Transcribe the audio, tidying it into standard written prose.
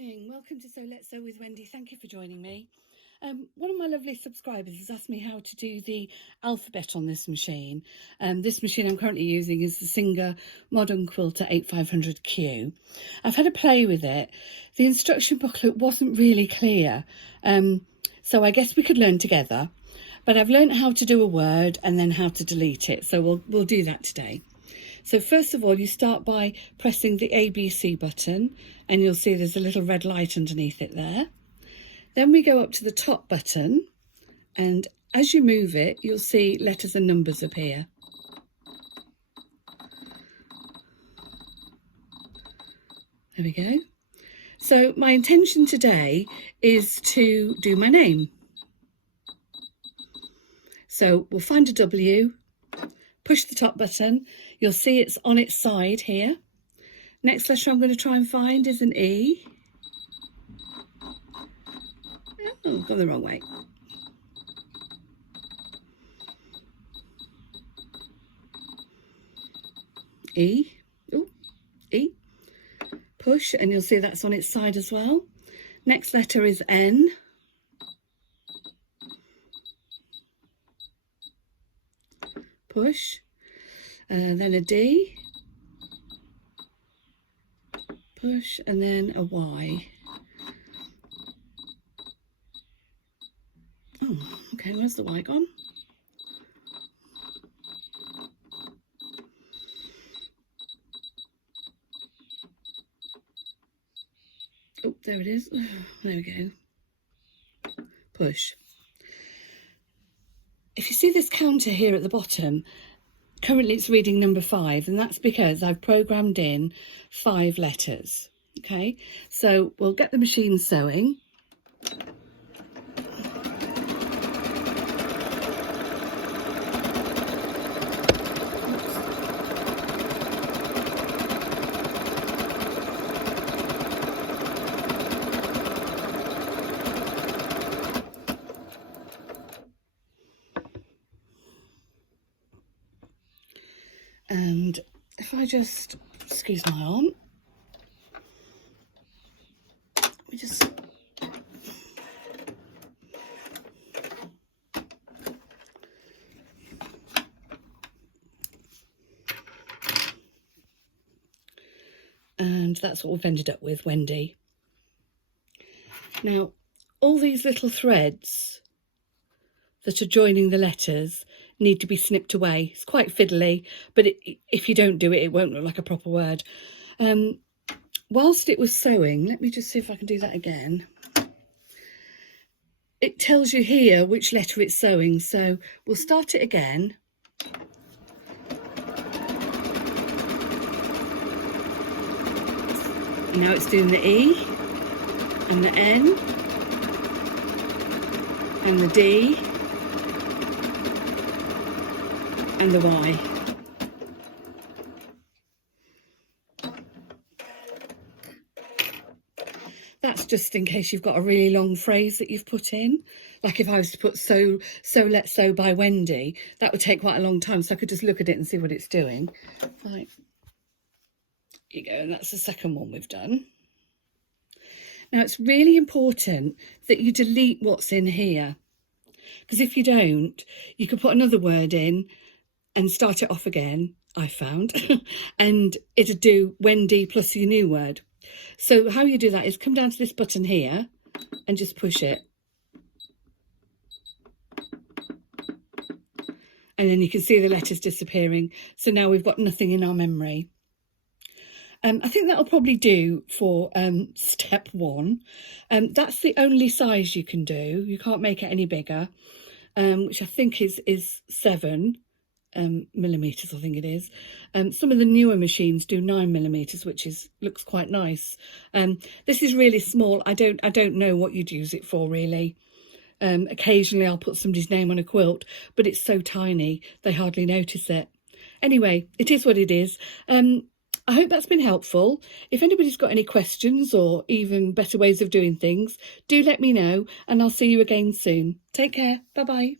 morning, welcome to Sew Let's Sew with Wendy. Thank you for joining me. One of my lovely subscribers has asked me how to do the alphabet on this machine. This machine I'm currently using is the Singer Modern Quilter 8500Q. I've had a play with it. The instruction booklet wasn't really clear, so I guess we could learn together. But I've learned how to do a word and then how to delete it, so we'll do that today. So first of all, you start by pressing the ABC button and you'll see there's a little red light underneath it there. Then we go up to the top button, and as you move it, you'll see letters and numbers appear. There we go. So my intention today is to do my name. So we'll find a W, push the top button, you'll see it's on its side here. Next letter I'm going to try and find is an E. Oh, gone the wrong way. E. Oh, E. Push, and you'll see that's on its side as well. Next letter is N. Push. Then a D. Push, and then a Y. Oh, okay, where's the Y gone? Oh, there it is. There we go. Push. If you see this counter here at the bottom, currently it's reading number 5, and that's because I've programmed in 5 letters. Okay, so we'll get the machine sewing. And if I just excuse my arm, we just and that's what we've ended up with, Wendy. Now, all these little threads that are joining the letters need to be snipped away. It's quite fiddly, but if you don't do it, it won't look like a proper word. Whilst it was sewing, let me just see if I can do that again. It tells you here which letter it's sewing, so we'll start it again. And now it's doing the E, and the N, and the D, and the Y. That's just in case you've got a really long phrase that you've put in. Like if I was to put so let's sew by Wendy, that would take quite a long time, so I could just look at it and see what it's doing. Right, here you go, and that's the second one we've done. Now it's really important that you delete what's in here, because if you don't, you could put another word in and start it off again, I found, and it'd do Wendy plus your new word. So how you do that is come down to this button here and just push it. And then you can see the letters disappearing. So now we've got nothing in our memory. I think that'll probably do for step 1. That's the only size you can do. You can't make it any bigger, which I think is 7 millimeters, I think it is. Some of the newer machines do 9 millimeters, which looks quite nice. This is really small. I don't know what you'd use it for, really. Occasionally I'll put somebody's name on a quilt, but it's so tiny they hardly notice it. Anyway, it is what it is. I hope that's been helpful. If anybody's got any questions or even better ways of doing things, do let me know, and I'll see you again soon. Take care. Bye bye.